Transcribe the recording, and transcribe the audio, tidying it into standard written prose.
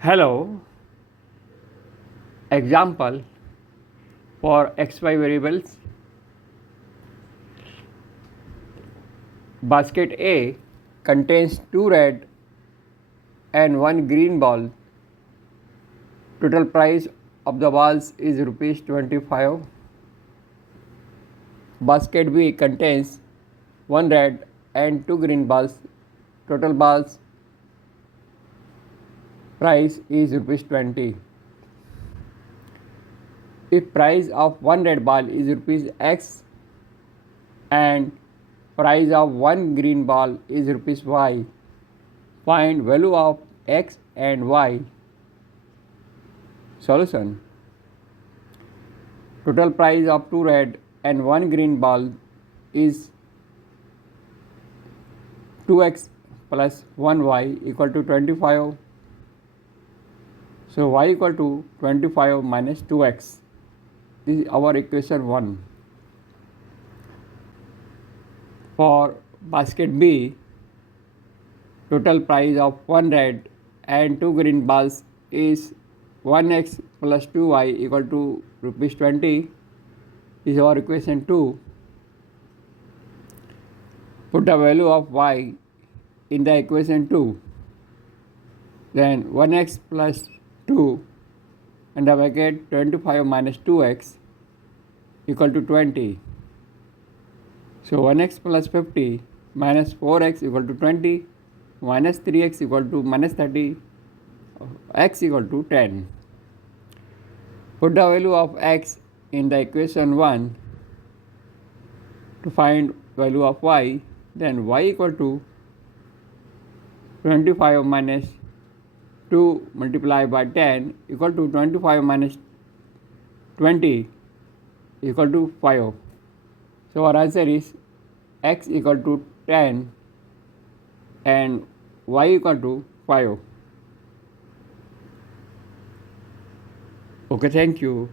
Hello, example for xy variables. Basket A contains 2 red and 1 green ball. Total price of the balls is rupees 25. Basket B contains 1 red and 2 green balls. Total balls price is rupees 20. If price of 1 red ball is rupees X and price of 1 green ball is rupees Y, find value of X and Y. Solution: total price of 2 red and 1 green ball is 2x plus 1y equal to 25. So y equal to 25 minus 2x. This is our equation 1. For basket B, total price of 1 red and 2 green balls is 1x plus 2y equal to rupees 20. This is our equation 2. Put the value of y in the equation 2. Then 1x plus 2 and the bracket 25 minus 2x equal to 20. So 1x plus 50 minus 4x equal to 20 minus 3x equal to minus 30, x equal to 10. Put the value of x in the equation 1 to find value of y. Then y equal to 25 minus 2 multiplied by 10 equal to 25 minus 20 equal to 5. So our answer is x equal to 10 and y equal to 5. Okay, thank you.